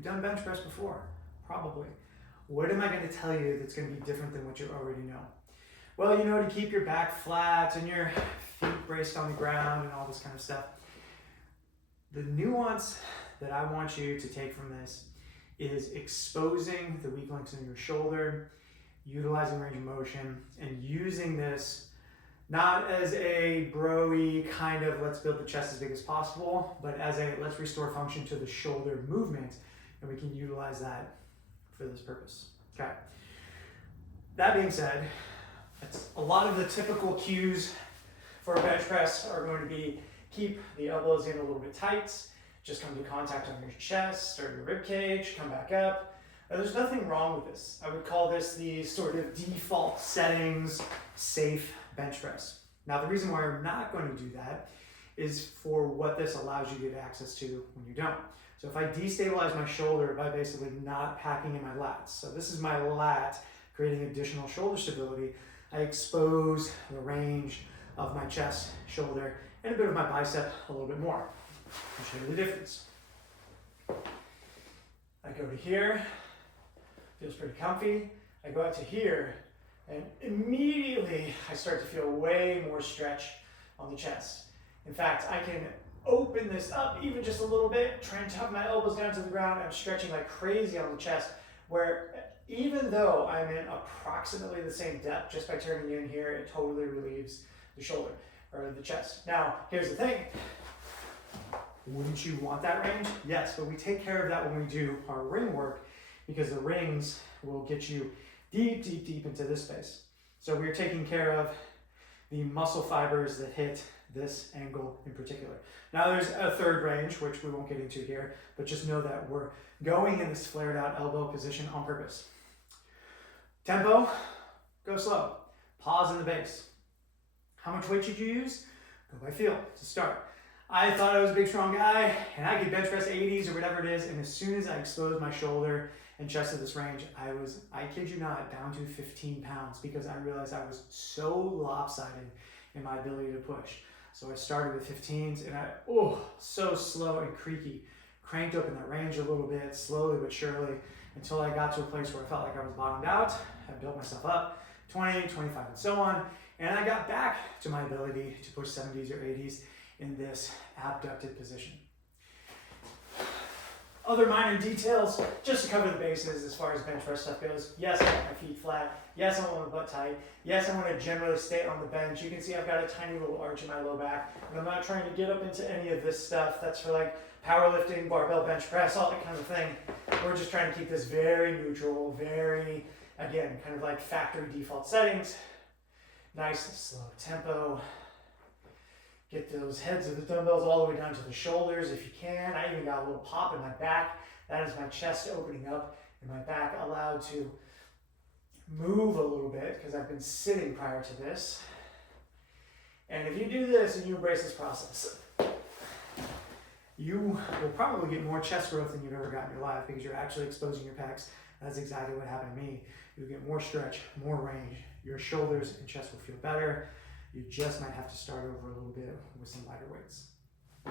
You've done bench press before, probably. What am I going to tell you that's going to be different than what you already know? Well, you know, to keep your back flat and your feet braced on the ground and all this kind of stuff. The nuance that I want you to take from this is exposing the weak links in your shoulder, utilizing range of motion, and using this not as a bro-y kind of let's build the chest as big as possible, but as a let's restore function to the shoulder movement, and we can utilize that for this purpose. Okay. That being said, a lot of the typical cues for a bench press are going to be keep the elbows in a little bit tight, just come to contact on your chest or your rib cage, come back up. There's nothing wrong with this. I would call this the sort of default settings safe bench press. Now, the reason why I'm not going to do that is for what this allows you to get access to when you don't. So if I destabilize my shoulder by basically not packing in my lats, so this is my lat creating additional shoulder stability, I expose the range of my chest, shoulder, and a bit of my bicep a little bit more. I'll show you the difference. I go to here, feels pretty comfy. I go out to here, and immediately I start to feel way more stretch on the chest. In fact, I can open this up even just a little bit, try and tuck my elbows down to the ground. I'm stretching like crazy on the chest, where even though I'm in approximately the same depth, just by turning in here, it totally relieves the shoulder or the chest. Now, here's the thing. Wouldn't you want that range? Yes, but we take care of that when we do our ring work, because the rings will get you deep, deep, deep into this space. So we're taking care of the muscle fibers that hit this angle in particular. Now there's a third range, which we won't get into here, but just know that we're going in this flared out elbow position on purpose. Tempo, go slow. Pause in the base. How much weight should you use? Go by feel to start. I thought I was a big, strong guy, and I could bench press 80s or whatever it is, and as soon as I exposed my shoulder and chest to this range, I kid you not, down to 15 pounds, because I realized I was so lopsided in my ability to push. So I started with 15s, and so slow and creaky. Cranked up in that range a little bit, slowly but surely, until I got to a place where I felt like I was bottomed out. I built myself up, 20, 25, and so on, and I got back to my ability to push 70s or 80s in this abducted position. Other minor details, just to cover the bases as far as bench press stuff goes. Yes, I want my feet flat. Yes, I want my butt tight. Yes, I want to generally stay on the bench. You can see I've got a tiny little arch in my low back, and I'm not trying to get up into any of this stuff. That's for like powerlifting, barbell bench press, all that kind of thing. We're just trying to keep this very neutral, very, again, kind of like factory default settings. Nice and slow tempo. Get those heads of the dumbbells all the way down to the shoulders if you can. I even got a little pop in my back. That is my chest opening up and my back allowed to move a little bit because I've been sitting prior to this. And if you do this and you embrace this process, you will probably get more chest growth than you've ever got in your life, because you're actually exposing your pecs. That's exactly what happened to me. You get more stretch, more range. Your shoulders and chest will feel better. You just might have to start over a little bit with some lighter weights.